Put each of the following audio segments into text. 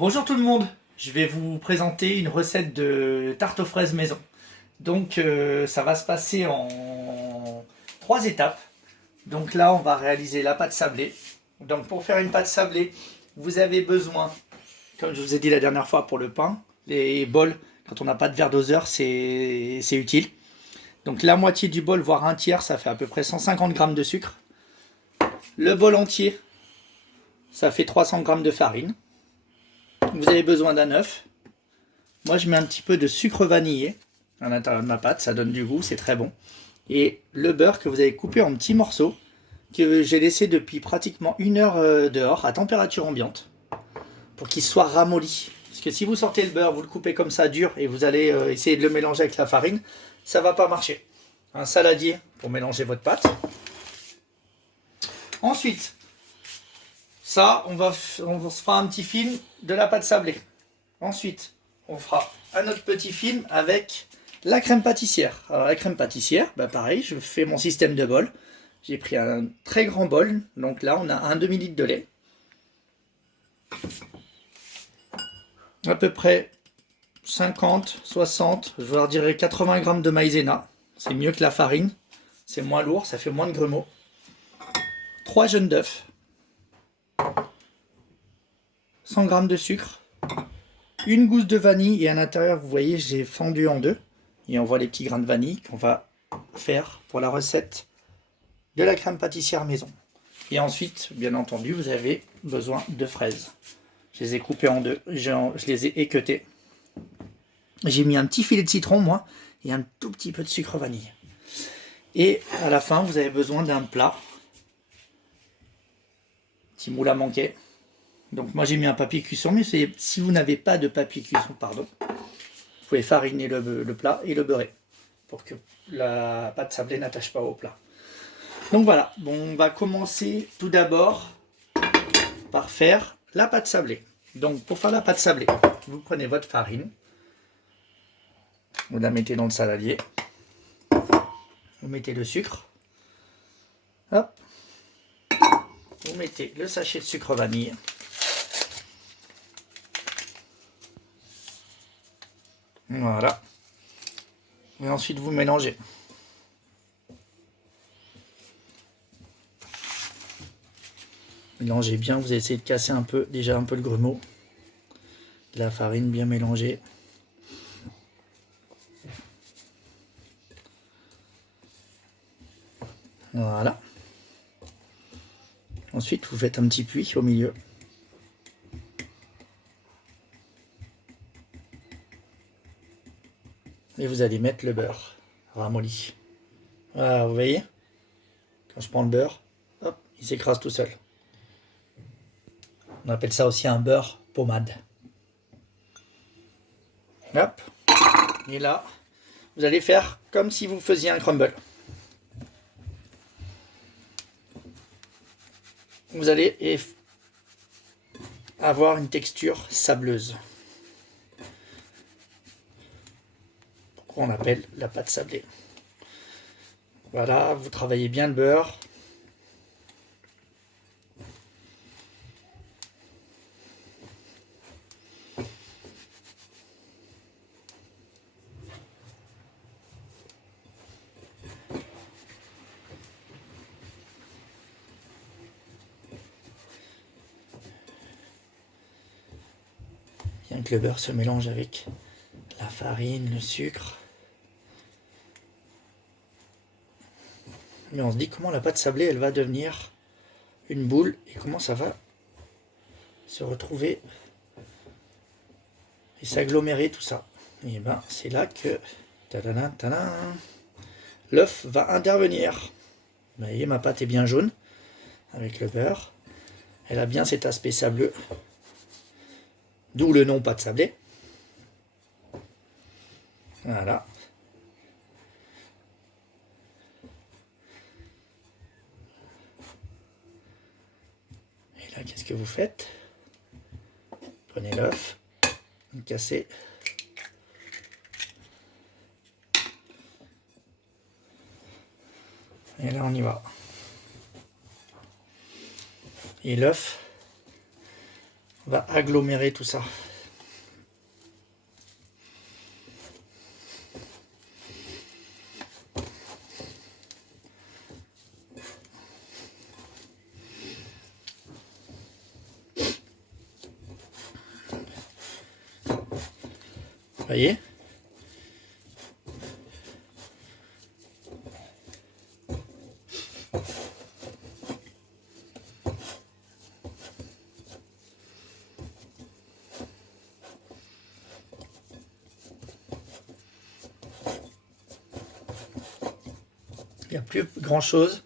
Bonjour tout le monde, je vais vous présenter une recette de tarte aux fraises maison. Donc ça va se passer en 3 étapes. Donc là on va réaliser la pâte sablée. Donc pour faire une pâte sablée, vous avez besoin, comme je vous ai dit la dernière fois pour le pain, les bols, quand on n'a pas de verre doseur, c'est utile. Donc la moitié du bol, voire un tiers, ça fait à peu près 150 grammes de sucre. Le bol entier, ça fait 300 grammes de farine. Vous avez besoin d'un œuf. Moi, je mets un petit peu de sucre vanillé à l'intérieur de ma pâte, ça donne du goût, c'est très bon. Et le beurre que vous avez coupé en petits morceaux, que j'ai laissé depuis pratiquement 1 heure dehors, à température ambiante, pour qu'il soit ramolli. Parce que si vous sortez le beurre, vous le coupez comme ça dur, et vous allez essayer de le mélanger avec la farine, ça va pas marcher. Un saladier pour mélanger votre pâte. Ensuite, ça, on se fera un petit film de la pâte sablée. Ensuite, on fera un autre petit film avec la crème pâtissière. Alors la crème pâtissière, bah pareil, je fais mon système de bol. J'ai pris un très grand bol, donc là on a un demi-litre de lait. À peu près 50, 60, je leur dirais 80 grammes de maïzena. C'est mieux que la farine, c'est moins lourd, ça fait moins de grumeaux. 3 jaunes d'œufs. 100 grammes de sucre. Une gousse de vanille, et à l'intérieur, vous voyez, j'ai fendu en deux. Et on voit les petits grains de vanille qu'on va faire pour la recette de la crème pâtissière maison. Et ensuite, bien entendu, vous avez besoin de fraises. Je les ai coupées en deux, je les ai équeutées. J'ai mis un petit filet de citron, moi, et un tout petit peu de sucre vanille. Et à la fin, vous avez besoin d'un plat. Petit moule à manquer. Donc moi j'ai mis un papier cuisson, mais si vous n'avez pas de papier cuisson, pardon, vous pouvez fariner le plat et le beurrer pour que la pâte sablée n'attache pas au plat. Donc voilà, bon, on va commencer tout d'abord par faire la pâte sablée. Donc pour faire la pâte sablée, vous prenez votre farine, vous la mettez dans le saladier, vous mettez le sucre, hop, vous mettez le sachet de sucre vanille. Voilà. Et ensuite, vous mélangez. Mélangez bien, vous essayez de casser déjà un peu le grumeau. La farine bien mélangée. Voilà. Ensuite, vous faites un petit puits au milieu. Et vous allez mettre le beurre ramolli. Voilà, vous voyez? Quand je prends le beurre, hop, il s'écrase tout seul. On appelle ça aussi un beurre pommade. Hop. Et là, vous allez faire comme si vous faisiez un crumble. Vous allez avoir une texture sableuse. Pourquoi on appelle la pâte sablée. Voilà, vous travaillez bien le beurre. Bien que le beurre se mélange avec la farine, le sucre. Mais on se dit comment la pâte sablée elle va devenir une boule et comment ça va se retrouver et s'agglomérer tout ça. Et ben c'est là que l'œuf va intervenir. Vous voyez, ma pâte est bien jaune avec le beurre. Elle a bien cet aspect sableux. D'où le nom pâte sablée. Voilà. Et là, qu'est-ce que vous faites? Prenez l'œuf, vous cassez. Et là, on y va. Et l'œuf On va agglomérer tout ça. Vous voyez? Il n'y a plus grand chose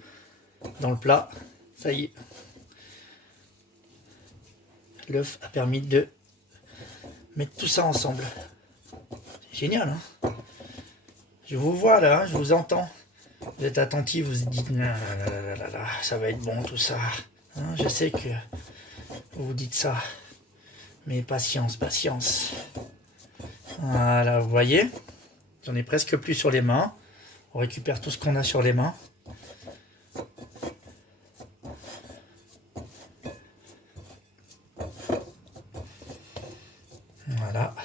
dans le plat. Ça y est. L'œuf a permis de mettre tout ça ensemble. C'est génial, hein? Je vous vois là, hein, je vous entends. Vous êtes attentifs, vous vous dites ça va être bon tout ça. Hein, je sais que vous vous dites ça. Mais patience, patience. Voilà, vous voyez? J'en ai presque plus sur les mains. On récupère tout ce qu'on a sur les mains. Voilà.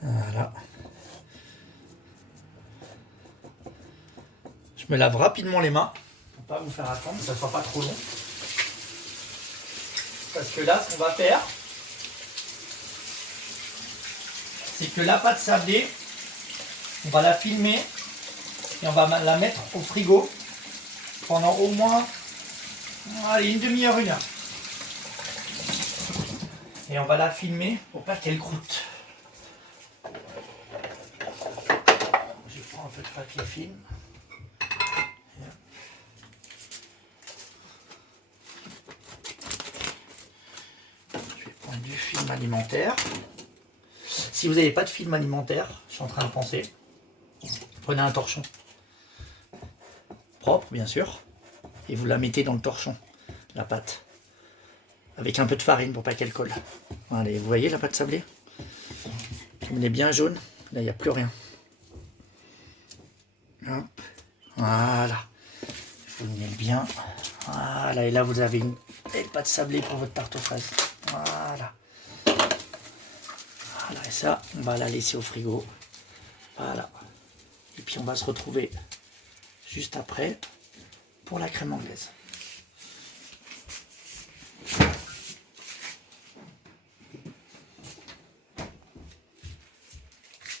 Voilà. Je me lave rapidement les mains pour pas vous faire attendre, que ça soit pas trop long. Parce que là, ce qu'on va faire, c'est que la pâte sablée, on va la filmer et on va la mettre au frigo pendant au moins allez, une demi-heure, une heure. Et on va la filmer pour pas qu'elle croûte. Je prends un peu de papier film. Je vais prendre du film alimentaire. Si vous n'avez pas de film alimentaire, je suis en train de penser, prenez un torchon. Propre, bien sûr. Et vous la mettez dans le torchon, la pâte. Avec un peu de farine pour pas qu'elle colle. Allez, vous voyez la pâte sablée? Elle est bien jaune. Là, il n'y a plus rien. Hop. Voilà. Vous le mettez bien. Voilà. Et là, vous avez une belle pâte sablée pour votre tarte aux fraises. Voilà. Voilà. Et ça, on va la laisser au frigo. Voilà. Et puis, on va se retrouver juste après pour la crème anglaise.